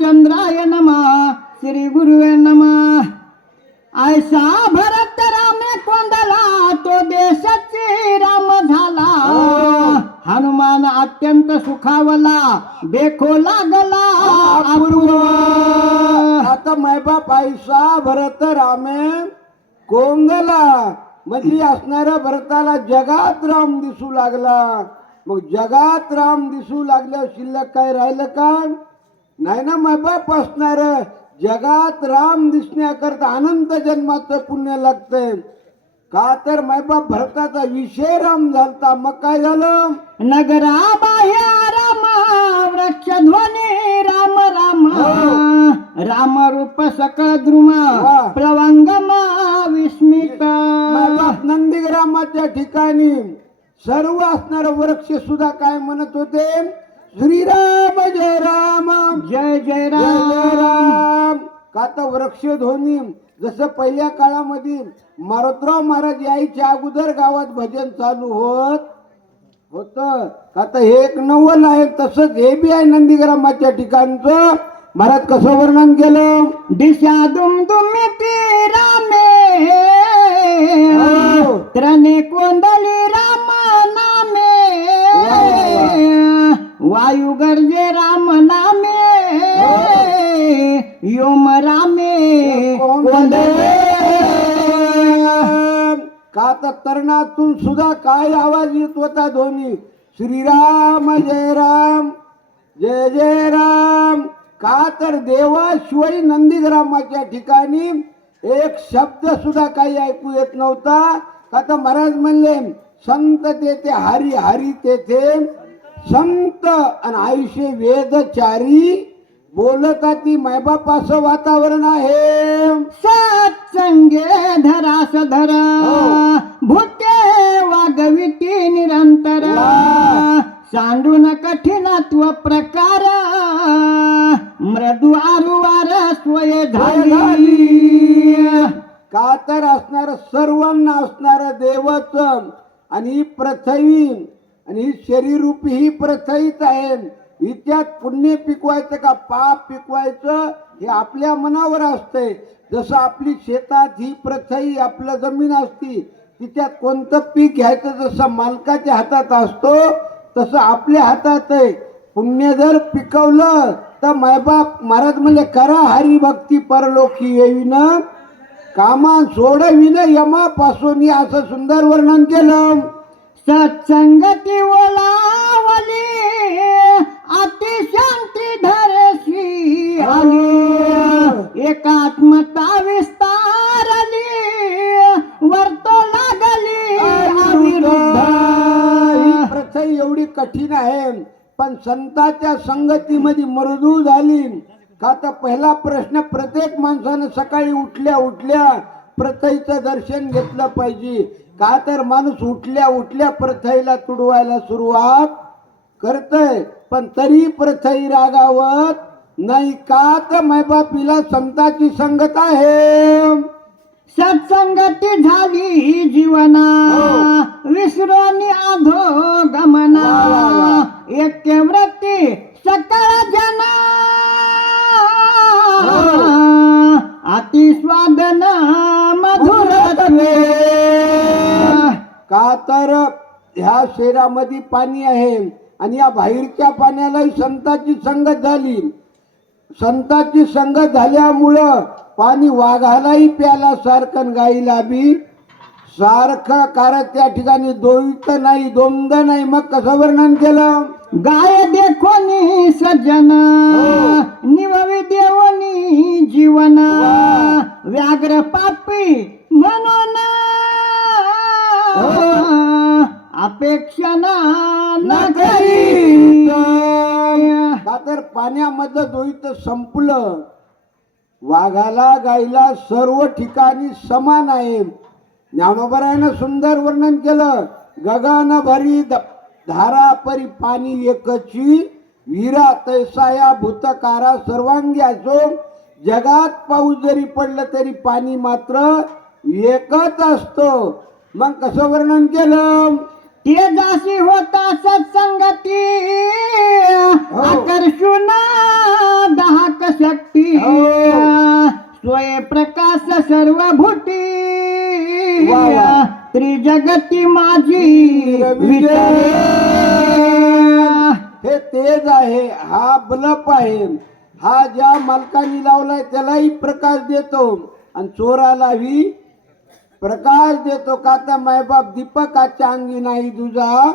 रामचंद्राय नमः श्री गुरुवे नमः. ऐसा भरत रामे कोंडला तो देशाची राम झाला. हनुमान अत्यंत सुखावला देखो लागला अपूर्व. आता मायबाप ऐसा भरत रामे कोंगला म्हणजे असणाऱ्या भरताला जगात राम दिसू लागला. मग जगात राम दिसू लागल्या शिल्लक काय राहिलं का नाही ना. मायबाप असणार जगात राम दिसण्याकरता अनंत जन्माचं पुण्य लागतंय. का तर मायबाप भरताचा विषय राम झालता. मग काय झालं नगरा बाह्य राम वृक्षध्वनी राम राम. राम रूप सकळ द्रुम प्लवंगम विस्मित. मायबाप नंदीग्रामाच्या ठिकाणी सर्व असणार वृक्ष सुद्धा काय म्हणत होते श्रीराम जय राम जय जय जय राम. जय राम. का तर वृक्ष ध्वनी जसं पहिल्या काळामध्ये मारुतराव महाराज यायच्या अगोदर गावात भजन चालू होत का तर हे एक नवल आहे. तसंच हे बी आहे नंदीग्रामाच्या ठिकाणचं. महाराज कसं वर्णन केलं दिशा दुमदुमिती रामे त्रणे कोंदली राम नामे. वायू गर्जे राम नामे योम रामे कोंदले. का तर तरणातून सुद्धा काय आवाज येत होता ध्वनी श्रीराम जय राम जय जय राम. का तर देवाशिवाय नंदीग्रामाच्या ठिकाणी एक शब्द सुद्धा काही ऐकू येत नव्हता. का तर महाराज म्हणले संत तेथे हरी हरी तेथे संत आणि आयुष्य वेदचारी बोलता ती मायबाप असं वातावरण आहे. सत्संगे धरास धर भूते वागविती निरंतर. सांडून कठीणत्व प्रकार मृदू आरुवार स्वय झाली. का तर असणार सर्वांना असणार देवच आणि ही पृथ्वी आणि ही शरीरूपी ही पृथ्वीच आहे. हिच्यात पुण्य पिकवायचं का पाप पिकवायचं हे आपल्या मनावर असतंय. जसं आपली शेतात ही पृथ्वी आपलं जमीन असती तिच्यात कोणतं पीक घ्यायचं जसं मालकाच्या हातात असतो तसं आपल्या हातात आहे. पुण्य जर पिकवलं तर मायबाप महाराज म्हणजे करा हरिभक्ती परलोकी येईन कामा सोडविन यमापासून असं सुंदर वर्णन केलं. सत्संगती ओलावली अतिशांती धरशी आली. एकात्मता विस्तारली वर्तो लागली अविरुद्ध. ही प्रथा एवढी कठीण आहे पण संतांच्या संगतीमध्ये मृदू झाली. का तर पहिला प्रश्न प्रत्येक माणसानं सकाळी उठल्या उठल्या प्रथेचं दर्शन घेतलं पाहिजे. का तर माणूस उठल्या उठल्या प्रथेला तुडवायला सुरुवात करतय पण तरी प्रथई रागावत नाही. का तर मायबापीला संतांची संगत आहे. सत्संगती झाली जीवना विसरून अधो गमना. ऐक्य वृत्ती सकळ जना अतिस्वादन मधुर. का तर ह्या शहरामध्ये पाणी आहे आणि या बाहेरच्या पाण्यालाही संतांची संगत झाली. संतांची संगत झाल्यामुळं पाणी वाघालाही प्याला सारखं गाईला बी सारखं. कारण त्या ठिकाणी दोईत नाही दोंद नाही. मग कसं वर्णन केलं गाय देखोनी सज्जन निववी देवनी जीवन. व्याघ्र पापी म्हणून अपेक्षा न करी. का तर पाण्यामधलं दोईत संपलं. वाघाला गाईला सर्व ठिकाणी समान आहे. ज्ञानोबरायानं सुंदर वर्णन केलं. गगन भरी धारा परी पाणी एकची वीरा तैसा या भूतकारा सर्वांगी असो. जगात पाऊस जरी पडलं तरी पाणी मात्र एकच असतो. मग कसं वर्णन केलं तेजासी होता सत्संगती आकर्षून दाहक सोय प्रकाश सर्वभूती वा वा. त्रिजगती माझी विचारे. हे तेज आहे, हा बल्ब आहे, हा ज्या मालकाने लावलाय त्यालाही प्रकाश देतो आणि चोरालाही प्रकाश देतो. का तर मायबाप दीपकाच्या अंगी नाही तुझा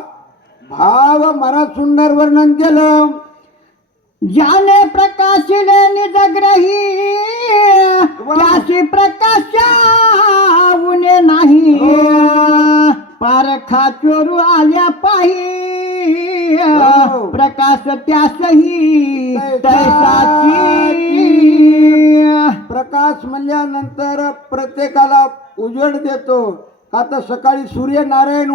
भाव. मला सुंदर वर्णन केलं. ज्याने प्रकाशिले निजग्रही वा. त्याशी प्रकाश उणे नाही. पारखा चोरू आल्या पाही हो. प्रकाश त्यासही तैसाची. प्रकाश म्हणल्यानंतर प्रत्येकाला उजेड देतो. का तर सकाळी सूर्यनारायण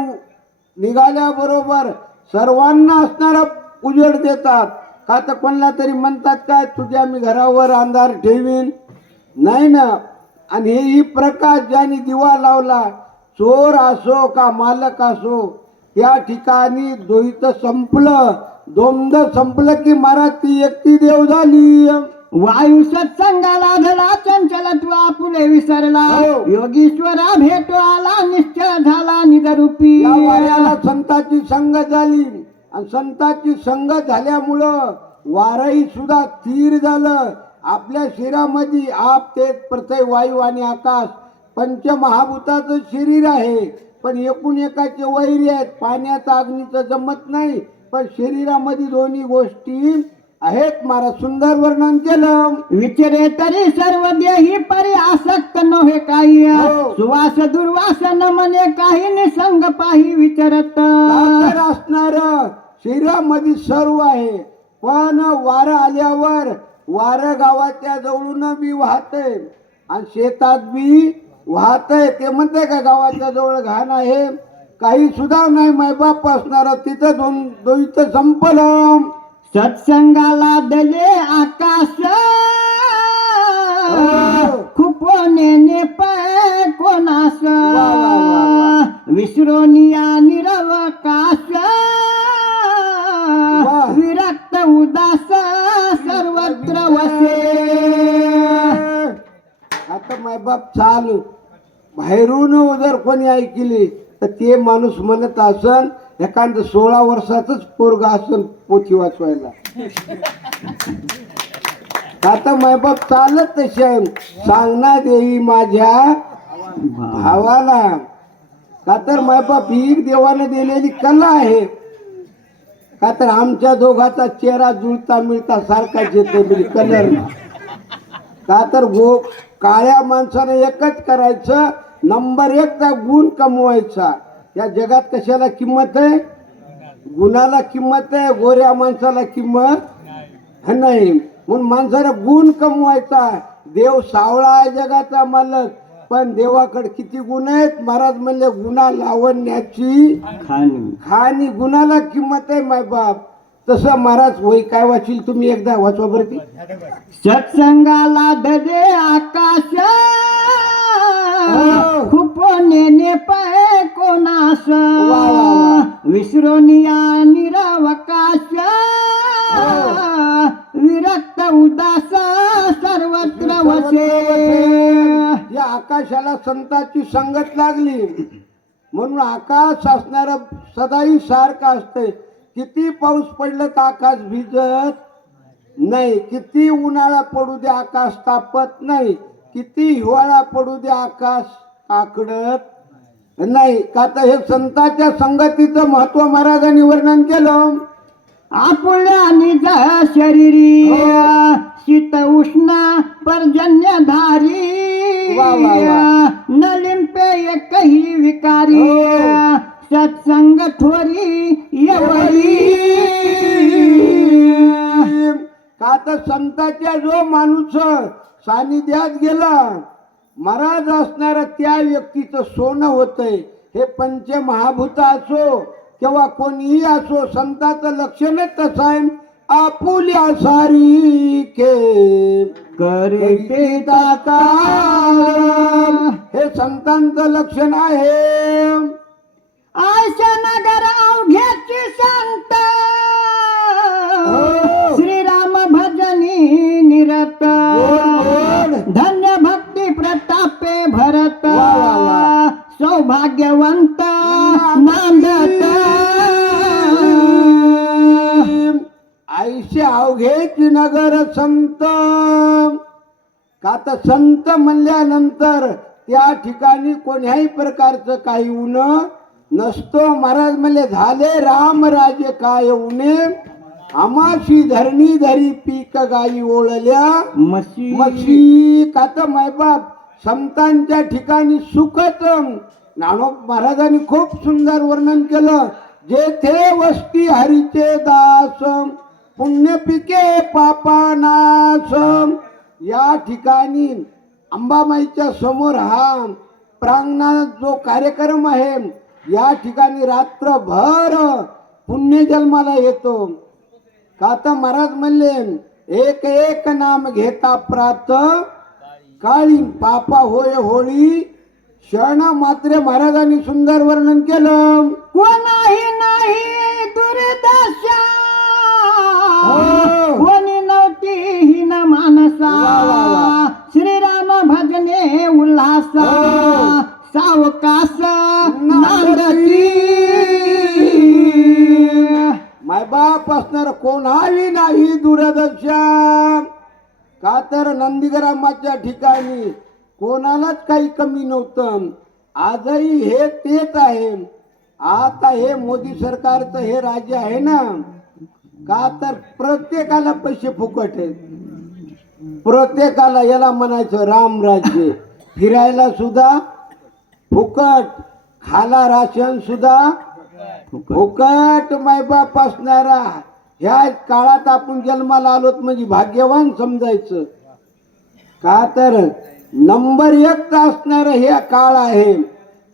निघाल्याबरोबर सर्वांना असणारा उजेड देतात. का तर कोणाला तरी म्हणतात काय तुझ्या मी घरावर अंधार ठेवीन नाही ना. आणि ही प्रकाश ज्याने दिवा लावला, चोर असो का मालक असो, त्या ठिकाणी द्वैत संपलं, द्वंद्व संपलं की महाराज ती एकटी देव झाली. वायू सत्संगाला धला चंचलत्व आपुले विसरला. हो. योगीश्वरा भेटो आला निश्चय झाला निजरूपी. या वाऱ्याला संतांची संगत झाली आणि संतांची संगत झाल्यामुळं वारही सुद्धा स्थिर झालं. आपल्या शरीरामध्ये आप, तेज, प्रत्यय, वायू आणि आकाश पंचमहाभूताचं शरीर आहे. पण एकूण एकाचे वैरी आहेत. पाण्याचं अग्नीचं जमत नाही, पण शरीरामध्ये दोन्ही गोष्टी आहेत. मला सुंदर वर्णन केलं. विचारे तरी सर्व देही परी आसक्त नव्हे काही. हो. सुवास दुर्वास न मने काही निसंग पाही विचारत. साखर असणार शरीरामध्ये सर्व आहे, पण वारं आल्यावर वारं गावाच्या जवळून बी वाहतय आणि शेतात बी वाहतय. ते म्हणते का गावाच्या जवळ घाण आहे, काही सुद्धा नाही मायबाप असणार. तिथं द्वैत संपलं. सत्संगाला दले आकाश खुपोने पै कोणास. वा, वा, वा. विसरोनिया निरवकाश वा. विरक्त उदास सर्वत्र वसे. आता मायबाप चालू बाहेरून जर कोणी ऐकली तर ते माणूस म्हणत असन एखादं 16 वर्षाचंच पोरग असन पोथी वाचवायला. आता मायबाप चालत तसे सांगना देवी माझ्या भावाला. का तर मायबाप ही देवानं दिलेली कला आहे. का तर आमच्या दोघाचा चेहरा जुळता मिळता सारखाच येतो कलर. का तर काळ्या माणसानं एकच करायचं, नंबर 1चा गुण कमवायचा. या जगात कशाला किंमत आहे? गुणाला किंमत आहे. गोऱ्या माणसाला किंमत नाही. म्हणून माणसाला गुण कमवायचा. देव सावळा आहे जगाचा मालक, पण देवाकडे किती गुण आहेत? महाराज म्हणले गुन्हा लावण्याची खाणी. गुणाला किंमत आहे मायबाप. तसं महाराज वही काय वाचील तुम्ही एकदा वाचवा बरं ती. सत्संगाला दजे आकाश खुपोने पै कोणास. वा, वा. विसरोनिया निरवकाश विरक्त उदास सर्वत्र वसे. या आकाशाला संतांची संगत लागली म्हणून आकाश असणार सदाही सारखं असतंय. किती पाऊस पडलं तर आकाश भिजत नाही, किती उन्हाळा पडू दे आकाश तापत नाही, किती हिवाळा पडू दे आकाश आकडत नाही. का तर हे संतांच्या संगतीचं महत्व महाराजांनी वर्णन केलं. आपुल्या निज शरीरी शीत उष्ण पर्जन्यधारी. वा, वा, वा. न लिंपे एकही विकारी. सत्संग थोरी यवरी. का तर संतांच्या जो माणूस सानिध्यात गेला, महाराज असणारा त्या व्यक्तीचं सोनं होतंय. हे पंचमहाभूत असो किंवा कोणीही असो, संतांचं लक्षणच तसं आहे. आपुल्या सारी के करते दाता, हे संतांचं लक्षण आहे. आशा नगर अवघ्याची संत श्रीराम भजनी निरत. धन्य भक्त भाग्यवंत नांदत आयुष्य अवघेच नगर संत. का तर संत म्हणल्यानंतर त्या ठिकाणी कोण्याही प्रकारचं काही ऊन नसतो. महाराज म्हणले झाले राम राजे काय ऊने, आमाशी धरणी धरी पीक गाई ओळल्या मशी मशी. का तर मायबाप संतांच्या ठिकाणी सुखच. ज्ञानोबा महाराजांनी खूप सुंदर वर्णन केलं. जेथे वस्ती हरीचे दास, पुण्य पिके पापा नाश. या ठिकाणी अंबामाईच्या समोर हा प्रांगणात जो कार्यक्रम आहे, या ठिकाणी रात्रभर पुण्य जन्माला येतो. का तर महाराज म्हणले एक एक नाम घेता प्रात, काळी पापा होय होळी. क्षण मात्र महाराजांनी सुंदर वर्णन केलं. कोणाही नाही दुर्दशा, हो. कोणी नव्हती हीन मानसा. वा, वा, वा. श्रीराम भजने उल्हासा, हो. सावकाश नांदती. नांदती. मायबाप असणार कोणाही नाही दुर्दशा. का तर नंदीग्रामाच्या ठिकाणी कोणालाच काही कमी नव्हतं. आजही हे तेच आहे. आता हे मोदी सरकारचं हे राज्य आहे ना, का तर प्रत्येकाला पैसे फुकट आहेत. प्रत्येकाला याला म्हणायचं राम राज्य. फिरायला सुद्धा फुकट, खाला राशन सुद्धा फुकट. मायबाप असणारा ह्या काळात आपण जन्माला आलोत म्हणजे भाग्यवान समजायचं. का तर नंबर 1 असणार हे काळ आहे.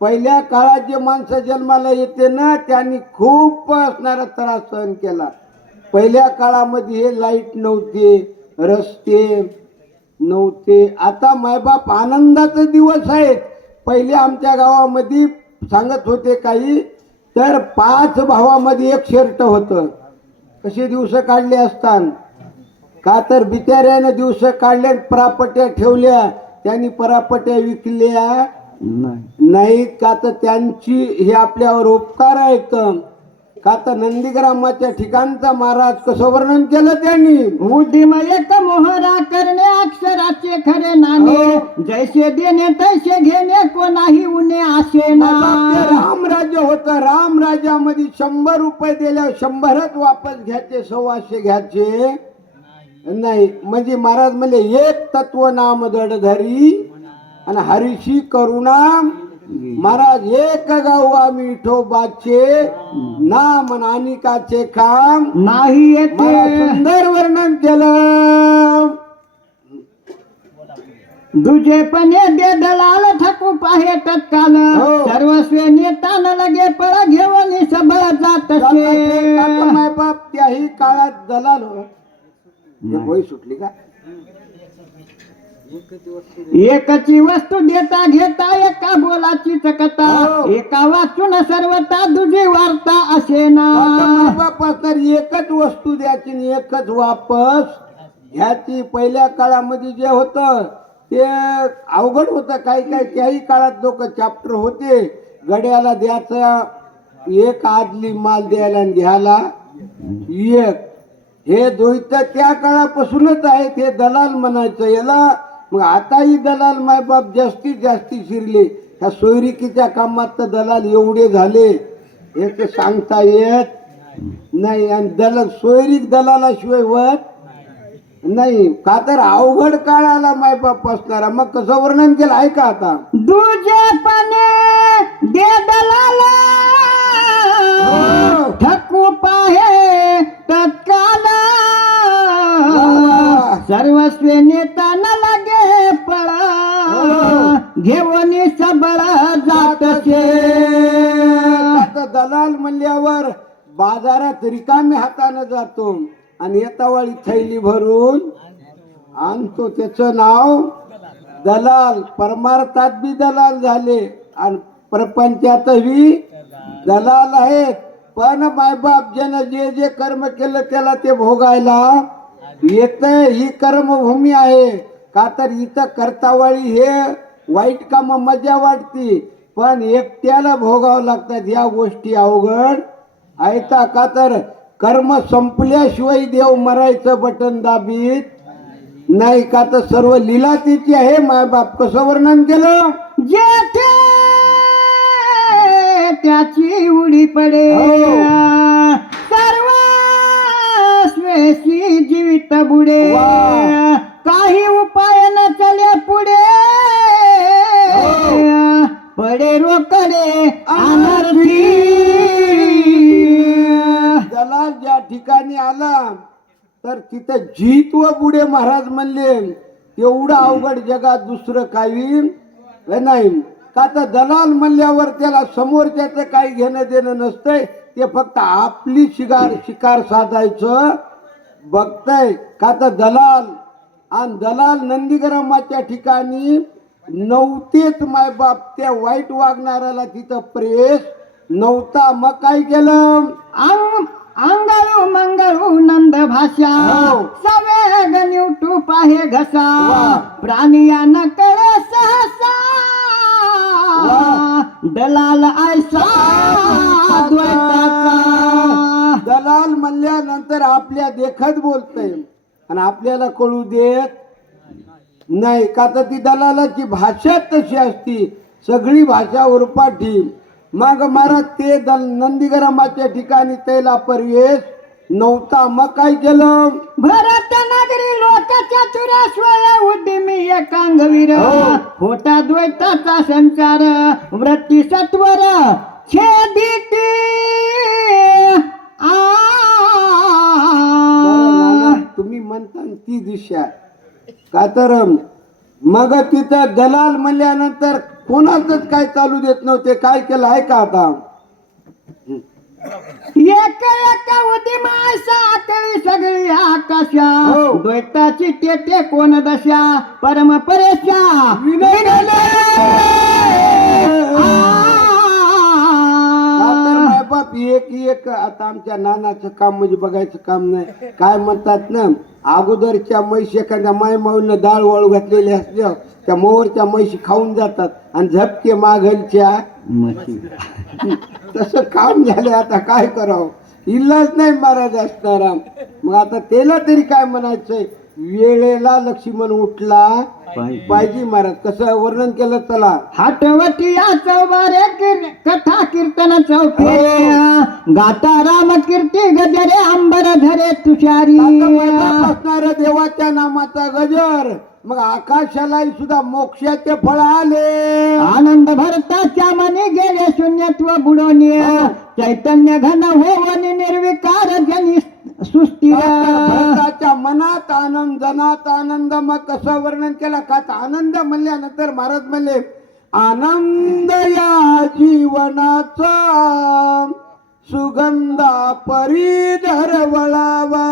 पहिल्या काळात जे माणसं जन्माला येते ना, त्यांनी खूप असणारा त्रास सहन केला. पहिल्या काळामध्ये हे लाईट नव्हते, रस्ते नव्हते. आता मायबाप आनंदाचे दिवस आहेत. पहिले आमच्या गावामध्ये सांगत होते काही तर 5 भावामध्ये 1 शर्ट होतं. कसे दिवस काढले असतात. का तर बिचाऱ्याने दिवस काढले, परापट्या ठेवल्या, त्यांनी परापट्या विकल्या नाहीत. का तर त्यांची हे आपल्यावर उपकार आहेत. का तर नंदीग्रामाच्या ठिकाणचा महाराज कसं वर्णन केलं त्यांनी. उद्यम एक मोहरा करणे अक्षराचे खरे नाणे. हो. जैसे देणे तैसे घेणे, कोणाही उणे आशे ना. ते रामराज्य होतं. रामराज्यामध्ये 100 रुपये दिल्यावर 100च वापस घ्यायचे, 125 घ्यायचे नाही. म्हणजे महाराज म्हणले एक तत्व नाम धरी आणि हरीशी करुणा. महाराज एक गावा विठोबाचे नाम नानिकाचे काम नाही येते. सुंदर वर्णन केलं. दुजेपणे दे दलाल ठकू पाहे तत्काल. हो. सर्वस्वे नेतान लगे पळ घेऊन सबळ जात माय बाप त्याही काळात दलाल होय सुटली का. एकची वस्तू देता घेता एका बोलाची चकता. हो. एका वाचून सर्वता दुजी वार्ता असे ना. बाप तर एकच वस्तू द्यायची आणि एकच वापस ह्याची. पहिल्या काळामध्ये जे होतं ते अवघड होतं. काही काही त्याही काळात लोक चॅप्टर होते. गड्याला द्यायचं एक, आदली माल द्यायला आणि घ्यायला एक. हे द्वैत त्या काळापासूनच आहेत. हे दलाल म्हणायचं याला. मग आताही दलाल मायबाप जास्तीत जास्ती शिरले. ह्या सोयरिकीच्या कामात तर दलाल एवढे झाले हे तर सांगता येत नाही. आणि दलाल सोयरीक दलालाशिवाय होत नाही. का तर अवघड काळाला मायबाप असणारा. मग कसं वर्णन केलं आहे का आता. दुजेपणे दे दलाल हो. ठकू पाहे तत्काल. सर्वस्वे नेता न लागे पळ घेऊन सबळ जातसे. आता दलाल म्हणल्यावर बाजारात रिकाम्या हाताने जातो आणि येतावाळी थैली भरून आणतो. त्याचं नाव दलाल. परमार्थात बी दलाल झाले आणि प्रपंचातही दलाल आहेत. पण मायबाप ज्यानं जे जे कर्म केलं त्याला ते भोगायला येत. ही कर्मभूमी आहे. का तर इथं करतावळी हे वाईट काम मजा वाटती. पण एकट्याला भोगावं लागतात या गोष्टी अवघड ऐता का तर कर्म संपल्याशिवाय देव मरायचं बटन दाबीत नाही का तर सर्व लीला तिची आहे. मायबाप कसं वर्णन केलं जेथे त्याची उडी पडे हो. सर्व स्वेशी जीवित बुडे वा. काही उपाय न चले पुढे पडे रोकडे अनर्थी दलाल ज्या ठिकाणी आला तर तिथं जीत व बुडे महाराज म्हणले एवढं अवघड जगात दुसरं काही नाही का तर दलाल म्हणल्यावर त्याला समोरच्याचं काही घेणं देणं नसतंय. ते फक्त आपली शिकार साधायचं बघतय का तर दलाल आणि दलाल नंदीग्रामाच्या ठिकाणी नव्हतेच. मायबाप त्या वाईट वागणाऱ्याला तिथं प्रेस नव्हता. मग काय केलं अंगाळू मंगळू नंद भाषा हो. सवेग निवटू पाहे घसा वा. प्राणिया न कळे सहसा वा. दलाल ऐसा द्वैताचा. दलाल म्हणल्यानंतर आपल्या देखत बोलतय आणि आपल्याला कळू देत नाही का तर ती दलालाची भाषा तशी असती. सगळी भाषा उरपाठी. मग महाराज ते नंदीग्रामाच्या ठिकाणी त्याला प्रवेश नव्हता. मग काय केलं भरत नगरी लोक चतुराश्वय उद्यमी एकांगवीर हो. खोटा द्वैताचा संचार वृत्ती सत्वर छेदिती तुम्ही म्हणता ना ती दिशा का तर मग तिथं दलाल म्हणल्यानंतर कोणाचंच काय चालू देत नव्हते. काय केलं आहे का आता एक एक उदिमाय साकळी सगळी आकाशा हो. द्वैताची तेटे कोण दशा परम परेशा विनोद. बाप एक आता आमच्या नानाचं काम म्हणजे बघायचं काम नाही. काय म्हणतात ना अगोदरच्या म्हैशी एखाद्या माय माऊनं डाळ वाळू घातलेली असल्या त्या मोहरच्या म्हैशी खाऊन जातात आणि झपके मागलच्या तसं काम झालं. आता काय करावं इलाज नाही महाराज असणारा. मग आता त्याला तरी काय म्हणायचंय वेळेला लक्ष्मण उठला पाहिजे. महाराज कसं वर्णन केलं चला हटवटी चौबारे कथा कीर्तन चौके गाता राम कीर्ती गजरे अंबर धरे तुषारी असणार देवाच्या नामाचा गजर. मग आकाशालाही सुद्धा मोक्षाचे फळ आले. आनंद भरताच्या मनी गेले शून्यत्व बुडवणे चैतन्य घन होवनी निर्विकार जनी सुस्थिर भरताच्या मनात आनंद जनात आनंद. मग कसं वर्णन केलं का आनंद म्हणल्यानंतर महाराज म्हणले आनंद या जीवनाचा सुगंधा परिधर वळावा.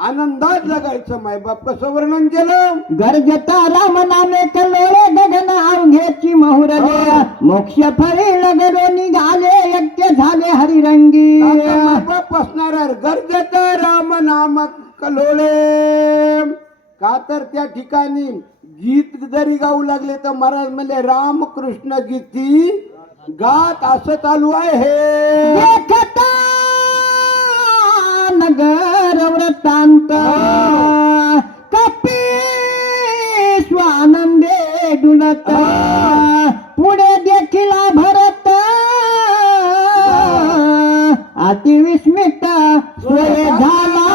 आनंदात जगायचं. मायबाप कसं वर्णन केलं गरजता राम नामे कलोळे गगन अवघ्याची मोहरले मोक्ष फळी लगलो निघाले यज्ञ झाले हरिरंगी मायबाप असणार गरजत राम नाम कलोळे. का तर त्या ठिकाणी गीत जरी गाऊ लागले तर महाराज म्हणले रामकृष्ण गीती गात असं चालू आहे. देखता नगर व्रतांत कपी स्वानंदे डुलत पुढे देखील भरत अतिविस्मित सोय झाला.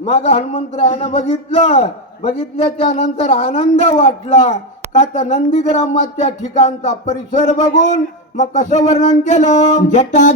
मग हनुमंतरायानं बघितल्याच्या नंतर आनंद वाटला. का तर नंदीग्रामाच्या ठिकाणचा परिसर बघून मग कसं वर्णन केलं जटा